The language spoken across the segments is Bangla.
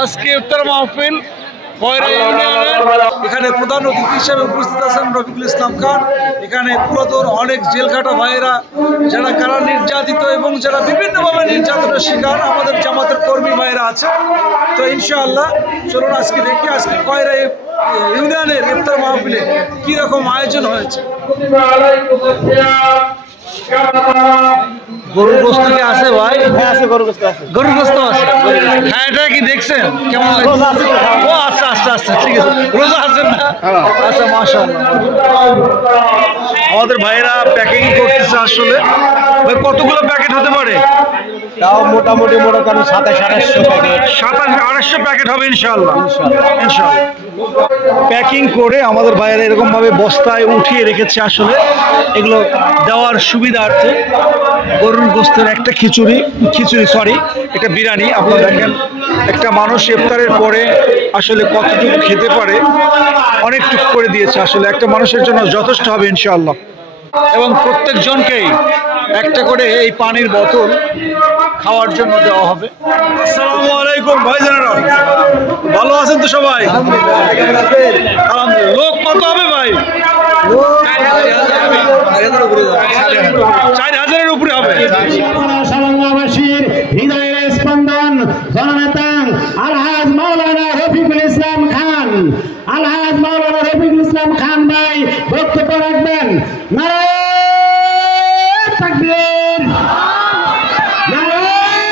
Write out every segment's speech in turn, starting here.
আজকে ইফতার মাহফিল কয়রা ইউনিয়নের এখানে প্রধান অতিথি হিসেবে উপস্থিত আছেন রফিকুল ইসলাম খান। এখানে পুরাতন অনেক জেলখাটা ভাইয়েরা যারা কারা নির্যাতিত এবং যারা বিভিন্নভাবে নির্যাতনের শিকার আমাদের জামাতের কর্মী ভাইয়েরা আছে। তো ইনশাআল্লাহ চলুন আজকে দেখি আজকে কয়রা ইউনিয়নের ইফতার মাহফিলে কীরকম আয়োজন হয়েছে। গরুর গোস্ত কি আছে ভাই? হ্যাঁ আছে, গরুর গোস্ত আছে। গরুর গোস্ত আছে। হ্যাঁ, এটা কি দেখছেন কেমন লাগছে? ও আচ্ছা আচ্ছা আচ্ছা, ঠিক আছে। রোজা আছেন না? আচ্ছা, মাশাআল্লাহ। আমাদের ভাইরা প্যাকিং করতেছে আসলে। ভাই কতগুলো প্যাকেট হতে পারে? তাও মোটামুটি মনে করেন 2700-2800 প্যাকেট। 2700-2800 প্যাকেট হবে ইনশাআল্লাহ। ইনশাআল্লাহ প্যাকিং করে আমাদের ভাইয়েরা এরকম ভাবে বস্তায় উঠিয়ে রেখেছে আসলে এগুলো দেওয়ার সুবিধার্থে। গরুর গোস্তের একটা খিচুড়ি সরি এটা বিরিয়ানি। আপনারা দেখেন একটা মানুষ ইফতারের পরে আসলে কতটুকু খেতে পারে, অনেকটুকু করে দিয়েছে আসলে। একটা মানুষের জন্য যথেষ্ট হবে ইনশাআল্লাহ। এবং প্রত্যেকজনকেই একটা করে এই পানির বোতল খাওয়ার জন্য দেওয়া হবে। আসসালামু আলাইকুম ভাইজানেরা, ভালো আছেন তো সবাই? আলহামদুলিল্লাহ। লোক কত হবে ভাই? 4000-এর উপরে হবে। সালামবাসীর হৃদয়ের স্পন্দন জননেতা আলহাজ মাওলানা রফিকুল ইসলাম খান, আলহাজ মাওলানা রফিকুল ইসলাম খান ভাই বক্তব্য রাখবেন। নারায়ে তাকবীর, নারায়ে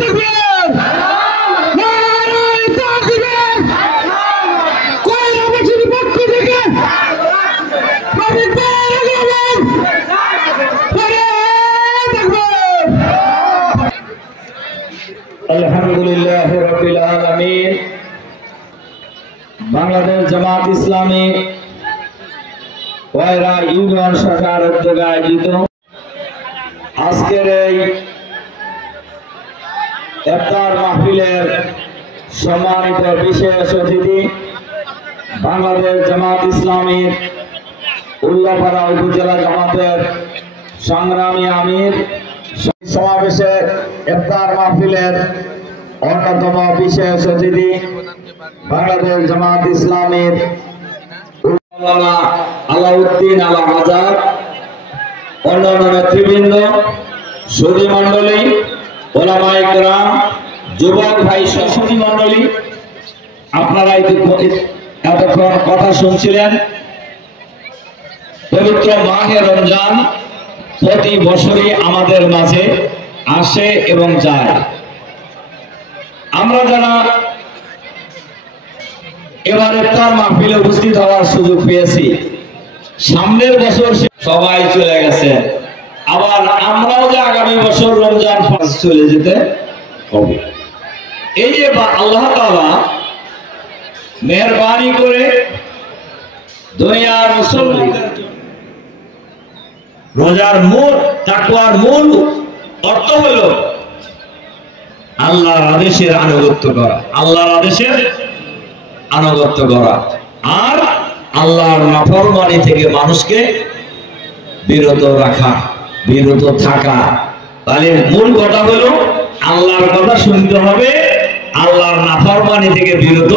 তাকবীর, নারায়ে তাকবীর। কয়রাবাসীর পক্ষ থেকে রফিক ভাই আগেবেন। আলহামদুলিল্লাহ রাব্বিল আলামিন। বাংলাদেশ জামাত ইসলামী কয়রা ইউনিয়ন শাখার উদ্যোগে আয়োজিত আজকের এই ইফতার মাহফিলের সম্মানিত বিশেষ অতিথি বাংলাদেশ জামাত ইসলামীর উল্লাপাড়া উপজেলা জামাতের সংগ্রামী আমির, সমাবেশের ইফতার মাহফিলের অন্যতম বিশেষ অতিথি বাংলাদেশ জামাত ইসলামীর আলাউদ্দিন আল আজাদ, অন্যান্য নেতৃবৃন্দ, সুধী মন্ডলী, ওলামায়ে কেরাম, যুবক ভাই সুধী মন্ডলী, আপনারা এতক্ষণ কথা শুনছিলেন। পবিত্র মাহে রমজান প্রতি বছরই আমাদের মাঝে আসে এবং যায়। আমরা যারা এবার ইফতার মাহফিলে উপস্থিত হওয়ার সুযোগ পেয়েছি, সামনের বছর সবাই চলে গেছে, আবার আমরাও যে আগামী বছর রমজান চলে যেতে হবে। এই যে আল্লাহ তাআলা মেহেরবানি করে দুনিয়ার মুসলমানদের রোজার মূল তাকওয়ার মূল অর্থ হলো আল্লাহর আদেশের আনুগত্য করা, আল্লাহর আদেশের আনুগত্য করা আর আল্লাহর নাফরমানি থেকে মানুষকে বিরত রাখা, বিরত থাকা। তাহলে মূল কথা হলো আল্লাহর কথা শুনতে হবে, আল্লাহর নাফরমানি থেকে বিরত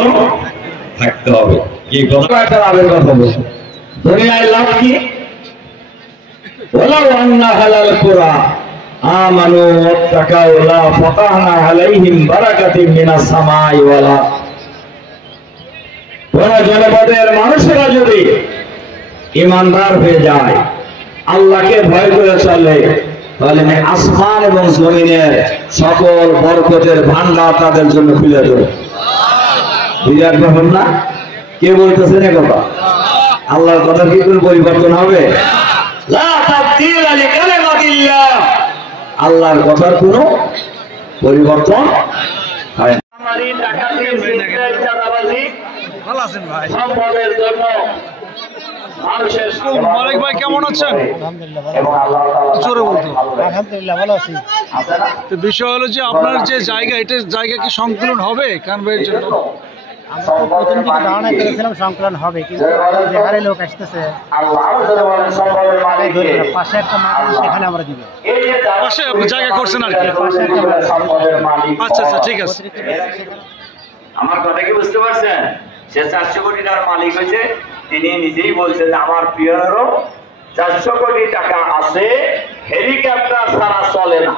থাকতে হবে। কি কথা? একটা লাভের কথা বলছি। দুনিয়ায় লাভ কি? ওয়ালাউ আন্না হালাল কুরা আমানু ওয়াত্তাকাউ লা ফাতাহনা আলাইহিম বারাকাতিন মিনাস সামাই ওয়াল আরদ। কোন জনপদের মানুষেরা যদি ঈমানদার হয়ে যায়, আল্লাহকে ভয় করে চলে, তাহলে আসমান এবং জমিনের সকল বরকতের ভান্ডার তাদের জন্য খুলে দেবে। বিরাট ব্যাপার না? কে বলতেছেন এই কথা? আল্লাহর কথা কি কোনো পরিবর্তন হবে? লা তাবদীলা লিকালিমাতিল্লাহ, আল্লাহর কথার কোনো পরিবর্তন হয় না। ভালো আছেন ভাই? সম্পদের জন্য মালিক ভাই কেমন আছেন? জোরে বলতো। আলহামদুলিল্লাহ ভালো আছি। তো বিষয় হলো যে আপনার যে জায়গা, এটা জায়গা কি সংকলন হবে খান ভাইয়ের জন্য? আমরা তো প্রথম দিকে ধারণা করেছিলাম সংকলন হবে, কিন্তু যে হারে লোক আসতেছে পাশে একটা মাঠ, সেখানে আমরা দিব। পাশে জায়গা করছেন আর কি। আচ্ছা আচ্ছা, ঠিক আছে। আমার কথা কি বুঝতে পারছেন? সে 400 কোটি টাকার মালিক হয়েছে, তিনি নিজেই বলছেন যে আমার পিয়নেরও 400 কোটি টাকা আছে, হেলিকপ্টার ছাড়া চলে না।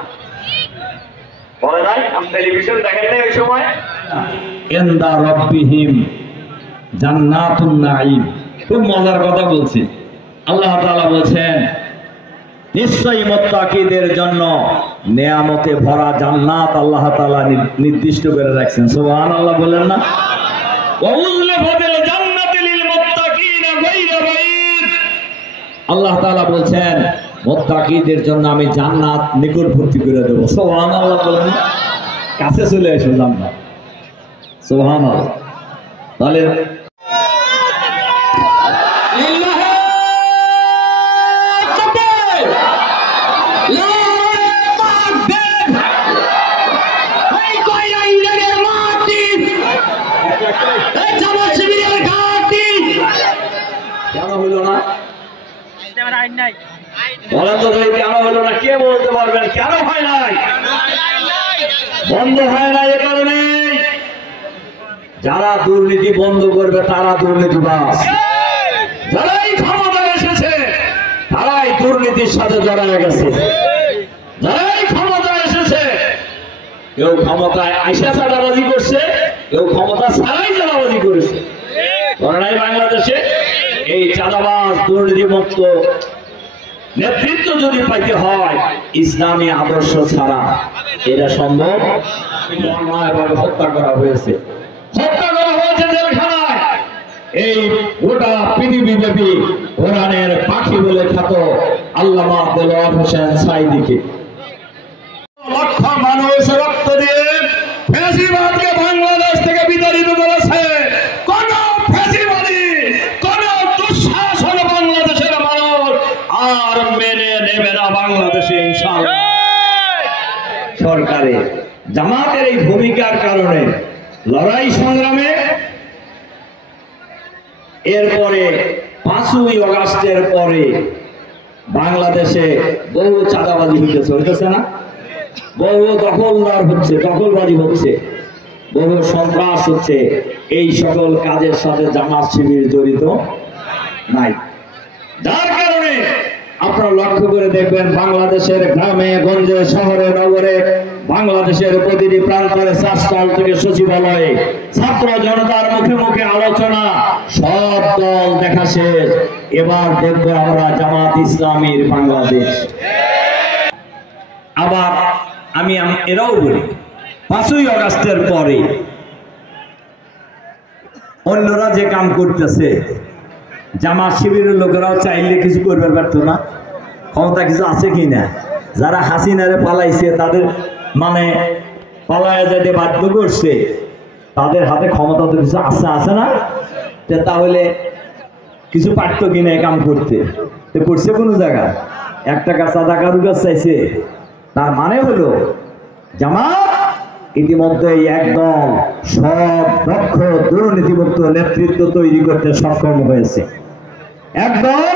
বলে নাই? আপনি টেলিভিশন দেখেন না ওই সময়? ইনদা রাব্বিহিম জান্নাতুন নাঈম। খুব মজার কথা বলছি। আল্লাহ তাআলা বলছেন নিশ্চয়ই মুত্তাকিদের জন্য নেয়ামতে ভরা জান্নাত আল্লাহ তাআলা নির্দিষ্ট করে রাখছেন। সুবহানাল্লাহ বলেন না? ওয়া উযলিফাতিল জান্নাতু লিল মুত্তাকিনা গায়রা বাঈদ। আল্লাহ তাআলা বলছেন মুত্তাকিদের জন্য আমি জান্নাত নিকটবর্তী করে দেব। সুবহানাল্লাহ বলেন না? কাছে চলে এসো জান্নাত। সুবহানাল্লাহ। তাহলে কেন হলো না? বলেন তো ভাই, কেন হলো না? কে বলতে পারবেন কেন হয় নাই? বন্ধ হয় না এ কারণে যারা দুর্নীতি বন্ধ করবে তারা দুর্নীতিবাজ। যারাই ক্ষমতায় এসেছে তারাই দুর্নীতির সাথে জড়ায় গেছে। যারাই ক্ষমতায় এসেছে, কেউ ক্ষমতায় আইসা চাঁদাবাজি করছে, কেউ ক্ষমতা ছাড়াই চাঁদাবাজি করেছে। বাংলাদেশে এই চাঁদাবাজ দুর্নীতি মুক্ত নেতৃত্ব যদি পাইতে হয় ইসলামী আদর্শ ছাড়া এটা সম্ভব। হত্যা করা হয়েছে, জেলখানায়। এই গোটা পৃথিবীব্যাপী কোরআনের পাখি বলে খ্যাত আল্লামা দেলোয়ার হোসেন সাঈদীকে লক্ষ মানুষ রক্ত দিয়ে ফ্যাসিবাদকে বাংলাদেশ থেকে বিতাড়িত করেছে। কোন ফ্যাসিবাদী, কোন দুঃশাসন বাংলাদেশের মানুষ আর মেনে নেবে না বাংলাদেশে ইনশাআল্লাহ। সরকারের জামাতের এই ভূমিকার কারণে লড়াই সংগ্রামে এরপরে 5ই আগস্টের পরে বাংলাদেশে বহু চাঁদাবাজি হইতেছে না? বহু দখলদার হচ্ছে, দখলবাজি হচ্ছে, বহু সন্ত্রাস হচ্ছে। এই সকল কাজের সাথে জামাত শিবির জড়িত নাই। যার কারণে আপনারা লক্ষ্য করে দেখবেন বাংলাদেশের গ্রামে গঞ্জে শহরে নগরে বাংলাদেশের প্রতিটি প্রান্তরে চাষকাল থেকে সচিবালয়ে ছাত্র জনতার মুখে মুখে আলোচনা, সব দল দেখা শেষ। এবার দেখবো আমরা জামাত ইসলামীর বাংলাদেশ। আবার আমি এরাও বলি 5ই আগস্টের পরে অন্যরা যে কাম করতেছে জামাত শিবিরের লোকেরাও চাইলে কিছু করবে পারতো না? ক্ষমতা কিছু আছে কিনা? যারা হাসিনারে পালাইছে তাদের মানে পালায় যেতে বাধ্য করছে, তাদের হাতে ক্ষমতা তো কিছু আছে না? তাহলে কিছু পারত কিনা এ কাম করতে? করছে কোনো জায়গা 1 টাকা চাঁদা কারু কাছে চাইছে? তার মানে হলো জামাত ইতিমধ্যে একদম সব দক্ষ দুর্নীতিমুক্ত নেতৃত্ব তৈরি করতে সক্ষম হয়েছে। একদম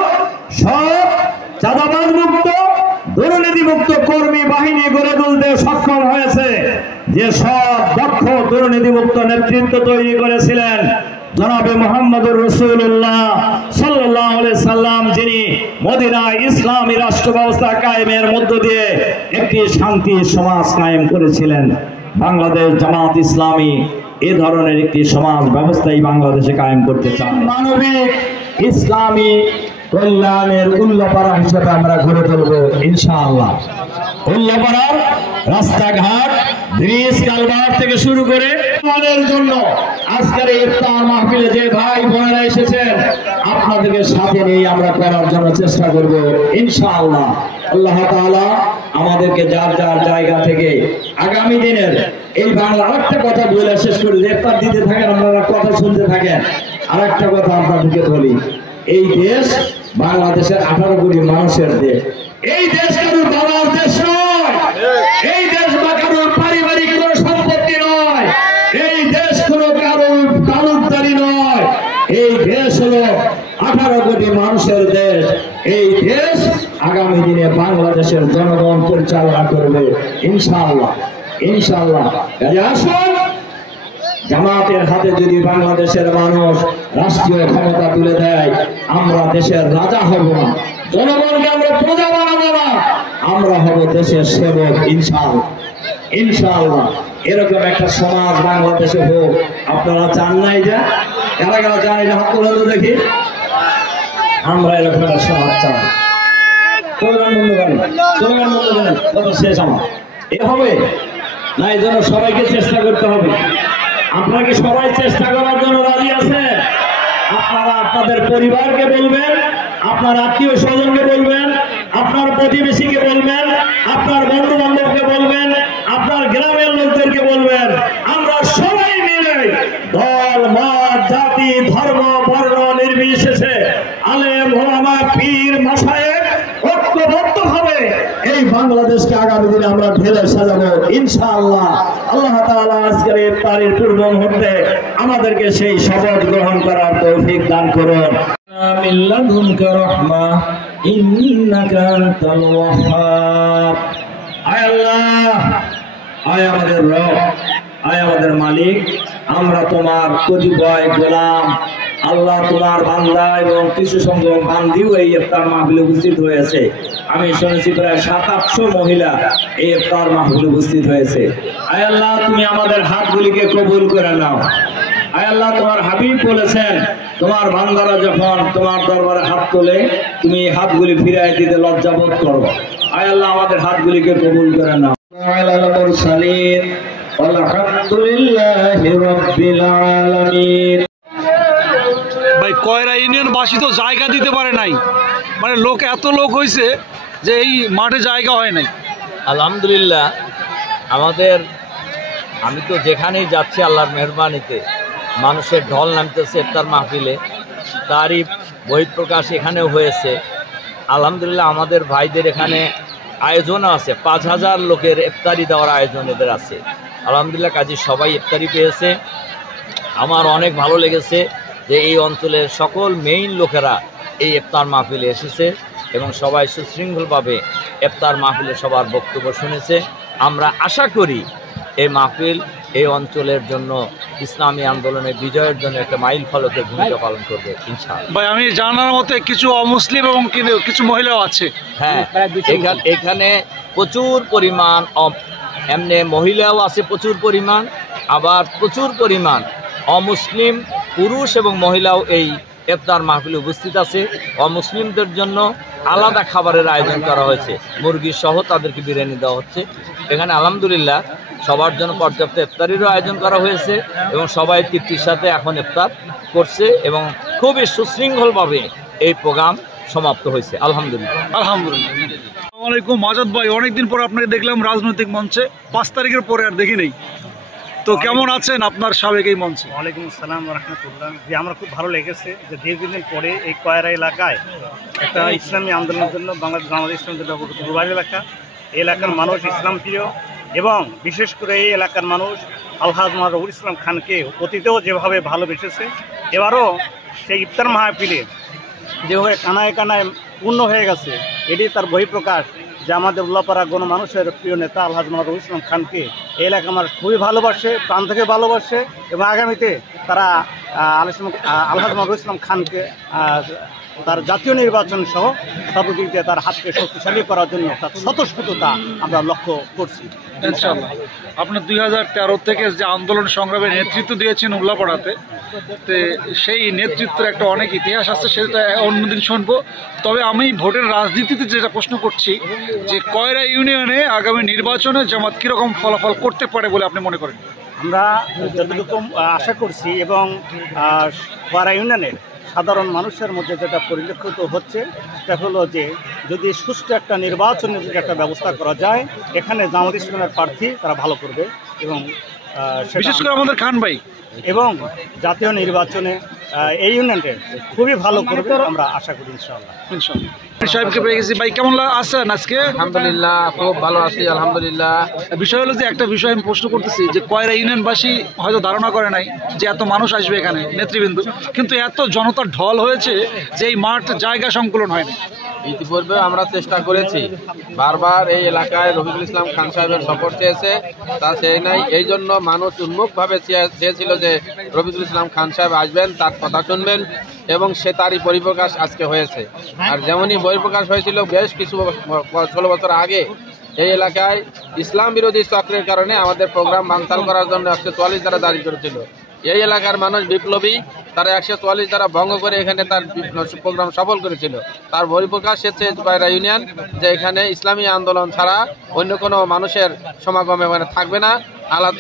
সব চাঁদাবাজ মুক্ত দুর্নীতিমুক্ত কর্মী বাহিনী গড়ে তুলতে সক্ষম হয়েছে। যে সব দক্ষ দুর্নীতিমুক্ত নেতৃত্ব তৈরি করেছিলেন জনাবে মুহাম্মদুর রাসূলুল্লাহ সাল্লাল্লাহু আলাইহি সাল্লাম, যিনি মদিনায় ইসলামী রাষ্ট্র ব্যবস্থা কায়েমের মধ্য দিয়ে একটি শান্তি সমাজ কায়েম করেছিলেন। বাংলাদেশ জামাত ইসলামী এ ধরনের একটি সমাজ ব্যবস্থাই বাংলাদেশে কায়েম করতে চান। মানবিক ইসলামী কল্যাণের উল্লাপাড়া হিসেবে আমরা গড়ে তুলব ইনশাআল্লাহ। উল্লাপাড়ার রাস্তাঘাট, ব্রিজ, কালভার্ট থেকে শুরু করে আমাদের জন্য আজকের ইফতার মাহফিলে যে ভাই বোনেরা এসেছেন আপনাদেরকে সাথে নিয়ে আমরা করার জন্য চেষ্টা করব ইনশাআল্লাহ। আল্লাহ তাআলা আমাদেরকে যার যার জায়গা থেকে আগামী দিনের এই বাংলা আরেকটা কথা বলে শেষ করে ইফতার দিতে থাকেন, আপনারা কথা শুনতে থাকেন। আরেকটা কথা আপনাদেরকে বলি, এই দেশ বাংলাদেশের 18 কোটি মানুষের দেশ। এই দেশ কারোর বাবার দেশ নয়, এই দেশ বা কারোর পারিবারিক কোনো সম্পত্তি নয়, এই দেশ কোনো কারোর তালুকদারি নয়। এই দেশ হলো 18 কোটি মানুষের দেশ। এই দেশ আগামী আগামী দিনে বাংলাদেশের জনগণ পরিচালনা করবে ইনশাআল্লাহ। ইনশাআল্লাহ কাজে আসুন, জামাতের হাতে যদি বাংলাদেশের মানুষ রাষ্ট্রীয় ক্ষমতা তুলে দেয়, আমরা দেশের রাজা হব না, জনগণকে আমরা প্রজা বানাবো না, আমরা হব দেশের সেবক ইনশাআল্লাহ। ইনশাআল্লাহ এরকম একটা সমাজ বাংলাদেশে হোক। আপনারা চান না এটা? কারা কারা চান এটা? হাত তুলে তো দেখি। আমরা এরকম একটা সমাজ চাই। শেষ আমার এ হবে না, এই জন্য সবাইকে চেষ্টা করতে হবে। আপনাকে সবাই চেষ্টা করার জন্য রাজি আছে? আপনারা আপনাদের পরিবারকে বলবেন, আপনার আত্মীয় স্বজনকে বলবেন, আপনার প্রতিবেশীকে বলবেন, আপনার বন্ধু বান্ধবকে বলবেন, আপনার গ্রামের লোকদেরকে বলবেন। আমরা সবাই মিলে দল মত জাতি ধর্ম বর্ণ নির্বিশেষে আলেম ওলামা পীর মাশায়েখ ঐক্যবদ্ধভাবে এই বাংলাদেশকে আগামী দিনে আমরা ঢেলে সাজাবো ইনশাআল্লাহ। আল্লাহ তাআলা আজকের ইফতারের পূর্ব মুহূর্তে আমাদেরকে সেই শপথ গ্রহণ করার তৌফিক দান করুন। মিন লাদুনকা রাহমা ইন্নাকা আনতাল ওয়াহ্হাব। আয় আল্লাহ, আয় আমাদের রব, আয় আমাদের মালিক, আমরা তোমার কতিপয় গোলাম আল্লাহ, তোমার বান্দা এবং কিছু সংখ্যক বান্দিও এই ইফতার মাহফিলে উপস্থিত হয়েছে। আমি শুনেছি প্রায় 700-800 মহিলা এই ইফতার মাহফিলে উপস্থিত হয়েছে। আয় আল্লাহ, তুমি আমাদের হাতগুলিকে কবুল করে নাও। আয় আল্লাহ, তোমার হাবিব বলেছেন তোমার বান্দারা যখন তোমার দরবারে হাত তোলে তুমি হাতগুলি ফিরাই দিতে লজ্জাবোধ করো। আয় আল্লাহ, আমাদের হাতগুলিকে কবুল করে নাও। আলহামদুলিল্লাহি রাব্বিল আলামিন। ভাই কয়রা ইউনিয়নবাসী তো জায়গা দিতে পারে নাই, মানে লোক এত লোক হয়েছে যে এই মাঠে জায়গা হয় নাই। আলহামদুলিল্লাহ আমি তো যেখানেই যাচ্ছি আল্লাহর মেহরবানিতে মানুষের ঢল নামতেছে ইফতার মাহফিলে, তারই বহিঃপ্রকাশ এখানেও হয়েছে। আলহামদুলিল্লাহ আমাদের ভাইদের এখানে আয়োজনও আছে, 5000 লোকের ইফতারি দেওয়ার আয়োজন এদের আছে। আলহামদুলিল্লাহ কাজী সবাই ইফতারি পেয়েছে। আমার অনেক ভালো লেগেছে যে এই অঞ্চলের সকল মেইন লোকেরা এই ইফতার মাহফিলে এসেছে এবং সবাই সুশৃঙ্খলভাবে ইফতার মাহফিলে সবার বক্তব্য শুনেছে। আমরা আশা করি এই মাহফিল এই অঞ্চলের জন্য ইসলামী আন্দোলনের বিজয়ের জন্য একটা মাইল ফলকের ভূমিকা পালন করবে ইনশাআল্লাহ। ভাই আমি জানার মতে কিছু অমুসলিম এবং কিছু মহিলাও আছে। হ্যাঁ, এখানে প্রচুর পরিমাণ এমনি মহিলাও আছে প্রচুর পরিমাণ, আবার প্রচুর পরিমাণ অমুসলিম পুরুষ এবং মহিলাও এই ইফতার মাহফিলে উপস্থিত আছে। অমুসলিমদের জন্য আলাদা খাবারের আয়োজন করা হয়েছে, মুরগি সহ তাদেরকে বিরিয়ানি দেওয়া হচ্ছে এখানে। আলহামদুলিল্লাহ সবার জন্য পর্যাপ্ত ইফতারিরও আয়োজন করা হয়েছে এবং সবাই তৃপ্তির সাথে এখন ইফতার করছে এবং খুবই সুশৃঙ্খলভাবে এই প্রোগ্রাম সমাপ্ত হয়েছে আলহামদুলিল্লাহ। আলহামদুলিল্লাহ। আসসালামু আলাইকুম মাজদ ভাই, অনেকদিন পর আপনাকে দেখলাম রাজনৈতিক মঞ্চে, 5 তারিখের পরে আর দেখি নেই, তো কেমন আছেন আপনার সাবেক এই মঞ্চে? ওয়ালাইকুম আসসালাম রহমতুল্লাহ। যে আমার খুব ভালো লেগেছে যে দীর্ঘদিন পরে এই কয়রা এলাকায় একটা ইসলামী আন্দোলনের জন্য বাংলাদেশ জামাত ইসলামী দল রুবাই এলাকা, এই এলাকার মানুষ ইসলাম প্রিয় এবং বিশেষ করে এই এলাকার মানুষ আলহাজ রুহুল ইসলাম খানকে অতীতেও যেভাবে ভালোবেসেছে, এবারও সেই ইফতার মাহফিলে যেভাবে কানায় কানায় পূর্ণ হয়ে গেছে, এটি তার বহিঃপ্রকাশ যে আমাদের উল্লাপাড়া গণমানুষের প্রিয় নেতা আলহাজ রুহুল ইসলাম খানকে এই এলাকা আমার খুবই ভালোবাসে, প্রাণ থেকে ভালোবাসে এবং আগামীতে তারা আলহাজ রুহুল ইসলাম খানকে তার জাতীয় নির্বাচন সহ সর্বদিক দিয়ে তার হাতকে শক্তিশালী করার জন্য তার স্বতঃস্ফূর্ততা আমরা লক্ষ্য করছি ইনশাআল্লাহ। আপনার 2013 থেকে যে আন্দোলন সংগ্রামের নেতৃত্ব দিয়েছেন উল্লাপাড়াতে, তো সেই নেতৃত্বের একটা অনেক ইতিহাস আছে, সেটা অন্যদিন শুনবো। তবে আমি ভোটের রাজনীতিতে যেটা প্রশ্ন করছি যে কয়রা ইউনিয়নে আগামী নির্বাচনে জামাত কীরকম ফলাফল করতে পারে বলে আপনি মনে করেন? আমরা যতটুকু আশা করছি এবং কয়রা ইউনিয়নের সাধারণ মানুষের মধ্যে যেটা পরিলক্ষিত হচ্ছে সেটা হলো যে যদি সুষ্ঠু একটা নির্বাচনের যদি একটা ব্যবস্থা করা যায়, এখানে জামাত ইসলামের প্রার্থী তারা ভালো করবে এবং বিশেষ করে আমাদের খান ভাই এবং জাতীয় নির্বাচনে এই ইউনিয়নকে খুবই ভালো করবে আমরা আশা করি ইনশাআল্লাহ। ইনশাআল্লাহ। সাহেবকে পেয়ে গেছি। ভাই কেমন আছেন আজকে? আলহামদুলিল্লাহ খুব ভালো আছি আলহামদুলিল্লাহ। বিষয় হলো যে একটা বিষয় আমি প্রশ্ন করতেছি যে কয়রা ইউনিয়নবাসী হয়তো ধারণা করে নাই যে এত মানুষ আসবে এখানে নেতৃবৃন্দ, কিন্তু এত জনতার ঢল হয়েছে যে এই মাঠ জায়গা সংকুলন হয়নি। ইতিপূর্বে আমরা চেষ্টা করেছি, বারবার এই এলাকায় রফিকুল ইসলাম খান সাহেবের সফর চেয়েছে, তা সেই নাই। এই জন্য মানুষ উন্মুখভাবে চেয়েছিল যে রফিকুল ইসলাম খান সাহেব আসবেন, তার কথা শুনবেন, এবং সে তারই পরিপ্রকাশ আজকে হয়েছে। আর যেমনই বহিঃপ্রকাশ হয়েছিল বেশ কিছু 16 বছর আগে, এই এলাকায় ইসলাম বিরোধী চক্রের কারণে আমাদের প্রোগ্রাম বানচাল করার জন্য 144 ধারা জারি করেছিল। এই এলাকার মানুষ বিপ্লবী, তারা 144 ধারা ভঙ্গ করে এখানে তার প্রোগ্রাম সফল করেছিল। তার বহিঃপ্রকাশ হচ্ছে কয়রা ইউনিয়ন, যে এখানে ইসলামী আন্দোলন ছাড়া অন্য কোনো মানুষের সমাগম এখানে থাকবে না।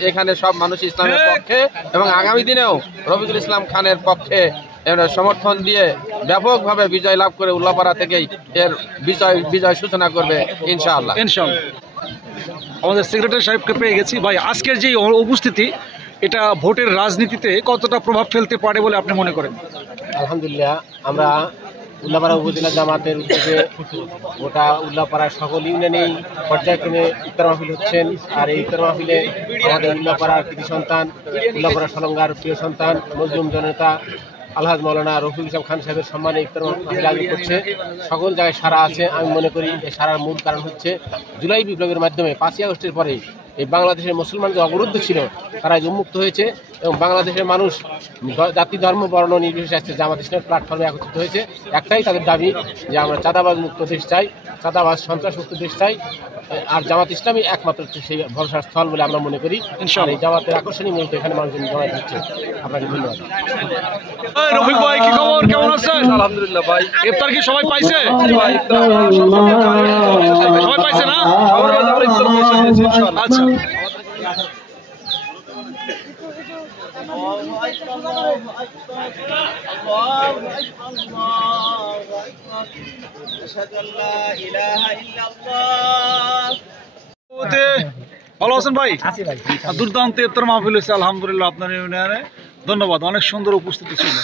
এখানে সব মানুষ ইসলামের পক্ষে এবং আগামী দিনেও রফিকুল ইসলাম খানের পক্ষে সমর্থন দিয়ে ব্যাপকভাবে বিজয় লাভ করে উল্লাপাড়া থেকেই এর বিজয় সূচনা করবে ইনশাআল্লাহ। আমাদের সেক্রেটারি সাহেবকে পেয়ে গেছি। ভাই, আজকের যে উপস্থিতি, এটা ভোটের রাজনীতিতে কতটা প্রভাব ফেলতে পারে বলে আপনি মনে করেন? আলহামদুলিল্লাহ, আমরা উল্লাপাড়া উপজেলা জামাতের উদ্যোগে গোটা উল্লাপাড়ার সকল ইউনিয়নেই পর্যায়ক্রমে ইফতার মাহফিল হচ্ছেন। আর এই ইফতার মাহফিলে আমাদের উল্লাপাড়ার কৃতি সন্তান, উল্লাপাড়া সলঙ্গার প্রিয় সন্তান মজলুম জনতা আলহাজ মৌলানা রফিকুল ইসলাম খান সাহেবের সম্মানে ইফতার মাহফিল আয়োজন করছে। সকল জায়গায় সারা আছে। আমি মনে করি এই সারার মূল কারণ হচ্ছে জুলাই বিপ্লবের মাধ্যমে 5ই আগস্টের পরে এই বাংলাদেশের মুসলমান যে অবরুদ্ধ ছিল তারা উন্মুক্ত হয়েছে, এবং বাংলাদেশের মানুষ জাতি ধর্ম বর্ণ নির্বিশেষে আসছে জামাত ইসলামের প্ল্যাটফর্মে একত্রিত হয়েছে। একটাই তাদের দাবি যে আমরা চাঁদাবাজ মুক্ত দেশ চাই, চাঁদাবাজ সন্ত্রাস মুক্ত দেশ চাই। আর জামাত ইসলামী একমাত্র সেই ভরসার স্থল বলে আমরা মনে করি। এই জামাতের আকর্ষণীয় মূলত এখানে মানুষজন জমায়েত হচ্ছে। আপনাকে ধন্যবাদ। রফিক ভাই, কি খবর, কেমন আছেন? আলহামদুলিল্লাহ ভাই, ইফতার কি সবাই পাইছে? সবাই পাইছে না? আচ্ছা, ভালো আছেন ভাই? দুর্দান্ত ইফতার মাহফিল হয়েছে আলহামদুলিল্লাহ আপনার ইউনিয়নে। ধন্যবাদ, অনেক সুন্দর উপস্থিতি ছিল।